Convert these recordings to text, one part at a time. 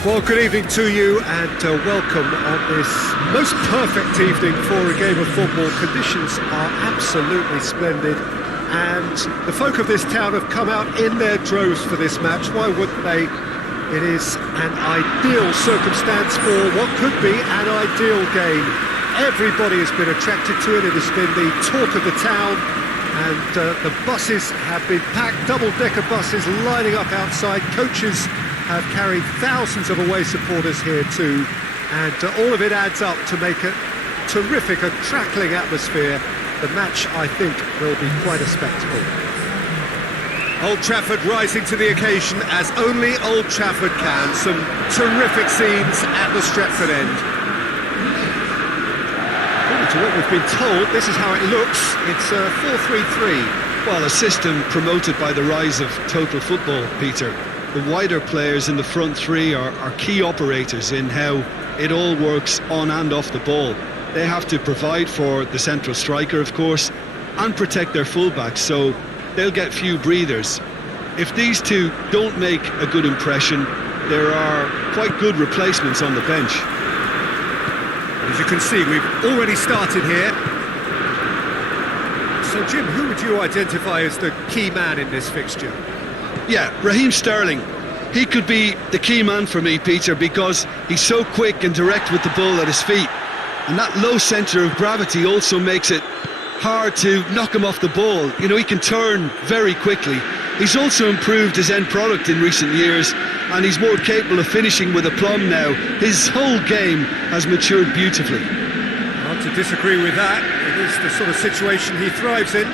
Well, good evening to you and welcome on this most perfect evening for a game of football. Conditions are absolutely splendid and the folk of this town have come out in their droves for this match. Why wouldn't they? It is an ideal circumstance for what could be an ideal game. Everybody has been attracted to it. It has been the talk of the town and the buses have been packed, double-decker buses lining up outside. Coaches have carried thousands of away supporters here too, and all of it adds up to make a terrific, a crackling atmosphere. The match, I think, will be quite a spectacle. Old Trafford rising to the occasion as only Old Trafford can. Some terrific scenes at the Stretford end. According to what we've been told, this is how it looks. It's 4-3-3. Well, a system promoted by the rise of total football, Peter. The wider players in the front three are key operators in how it all works on and off the ball. They have to provide for the central striker, of course, and protect their fullbacks, so they'll get few breathers. If these two don't make a good impression, there are quite good replacements on the bench. As you can see, we've already started here. So, Jim, who would you identify as the key man in this fixture? Yeah, Raheem Sterling. He could be the key man for me, Peter, because he's so quick and direct with the ball at his feet. And that low centre of gravity also makes it hard to knock him off the ball. You know, he can turn very quickly. He's also improved his end product in recent years, and he's more capable of finishing with aplomb now. His whole game has matured beautifully. Hard to disagree with that. It is the sort of situation he thrives in.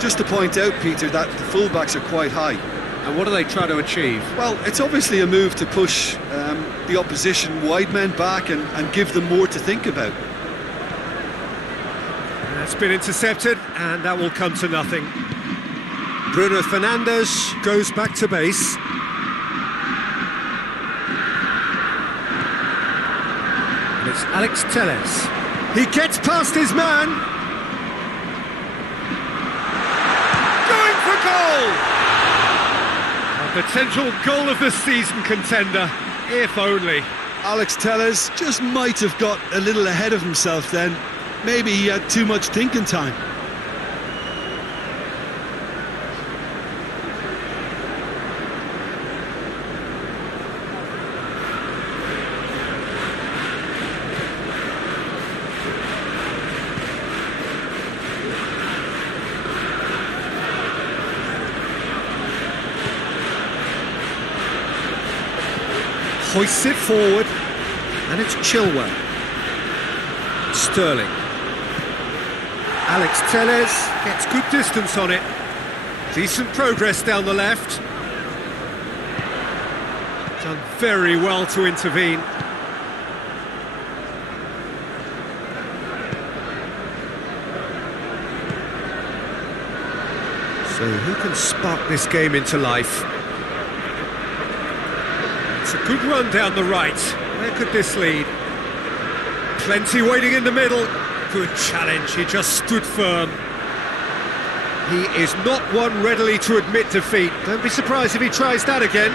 Just to point out, Peter, that the fullbacks are quite high. And what do they try to achieve? Well, it's obviously a move to push the opposition wide men back and give them more to think about. That's been intercepted, and that will come to nothing. Bruno Fernandes goes back to base. And it's Alex Telles. He gets past his man. A potential goal of the season contender, if only. Alex Telles just might have got a little ahead of himself then. Maybe he had too much thinking time. Hoists it forward, and it's Chilwell. Sterling. Alex Telles gets good distance on it. Decent progress down the left. Done very well to intervene. So who can spark this game into life? It's a good run down the right. Where could this lead? Plenty waiting in the middle. Good challenge, he just stood firm. He is not one readily to admit defeat. Don't be surprised if he tries that again.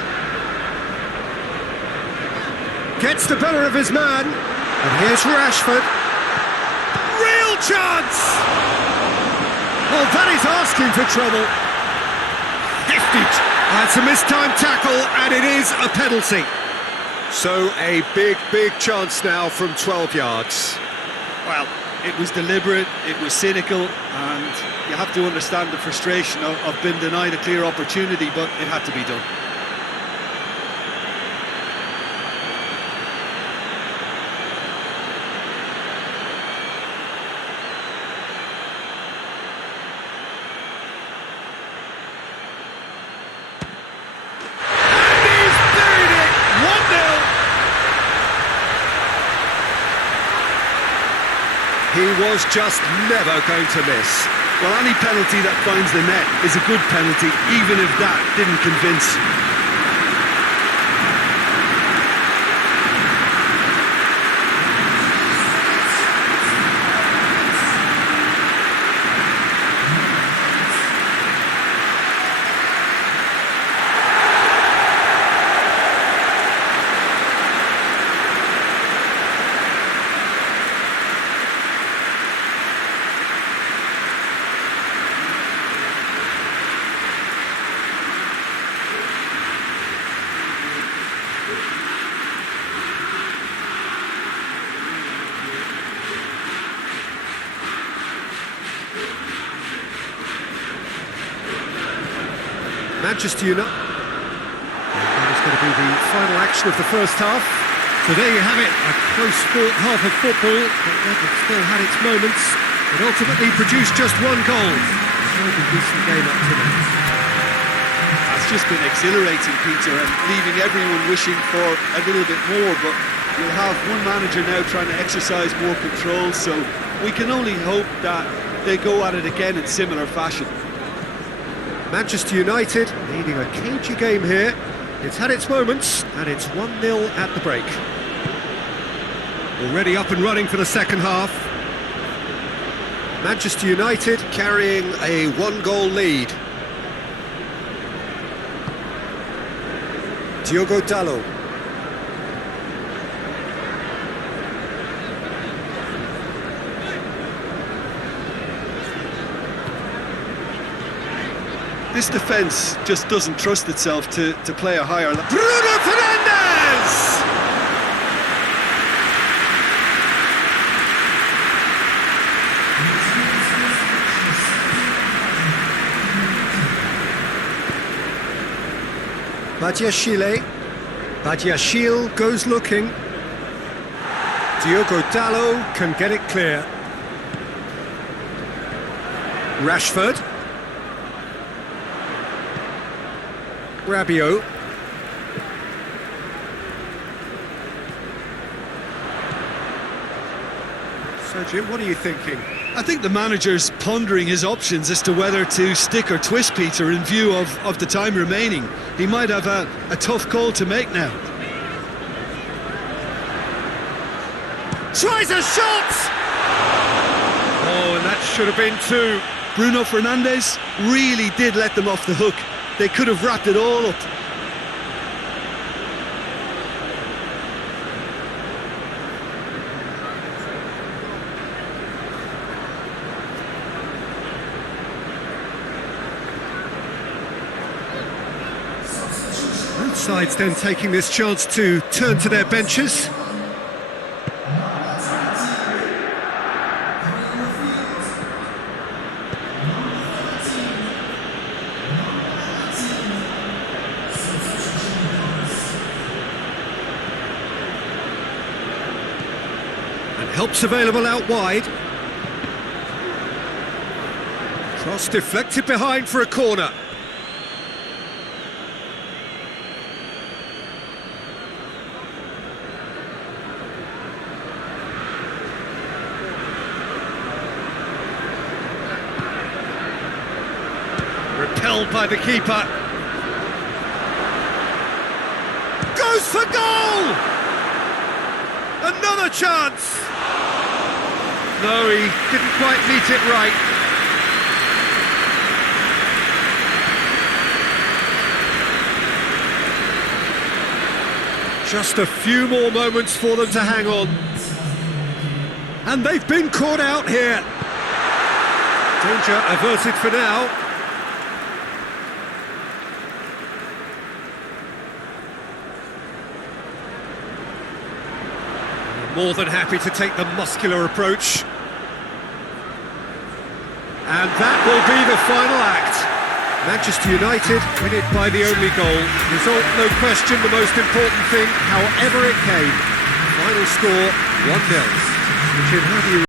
Gets the better of his man. And here's Rashford. Real chance! Oh, that is asking for trouble. Hefty. That's a mistimed tackle, and it is a penalty. So a big chance now from 12 yards. Well, it was deliberate, it was cynical, and you have to understand the frustration of being denied a clear opportunity, but it had to be done. He was just never going to miss. Well, any penalty that finds the net is a good penalty, even if that didn't convince. Manchester United. That is going to be the final action of the first half. So there you have it, a close-fought half of football, but that still had its moments. It ultimately produced just one goal. A very decent game up to now. That's just been exhilarating, Peter, and leaving everyone wishing for a little bit more, but you'll have one manager now trying to exercise more control, so we can only hope that they go at it again in similar fashion. Manchester United leading a cagey game here. It's had its moments, and it's 1-0 at the break. Already up and running for the second half. Manchester United carrying a one-goal lead. Diogo Dalot. This defence just doesn't trust itself to play a higher level. Bruno Fernandes! Badiashile goes looking. Diogo Dalot can get it clear. Rashford. Rabiot. So Jim, what are you thinking? I think the manager's pondering his options as to whether to stick or twist, Peter, in view of the time remaining. He might have a tough call to make now. Tries a shot! Oh, and that should have been two. Bruno Fernandes really did let them off the hook. They could have wrapped it all up. Both sides then taking this chance to turn to their benches. And help's available out wide. Cross deflected behind for a corner. Repelled by the keeper. Goes for goal! Another chance! No, he didn't quite meet it right. Just a few more moments for them to hang on. And they've been caught out here. Danger averted for now. More than happy to take the muscular approach. And that will be the final act. Manchester United win it by the only goal. Result, no question, the most important thing, however it came. Final score, 1-0. Jim, how do you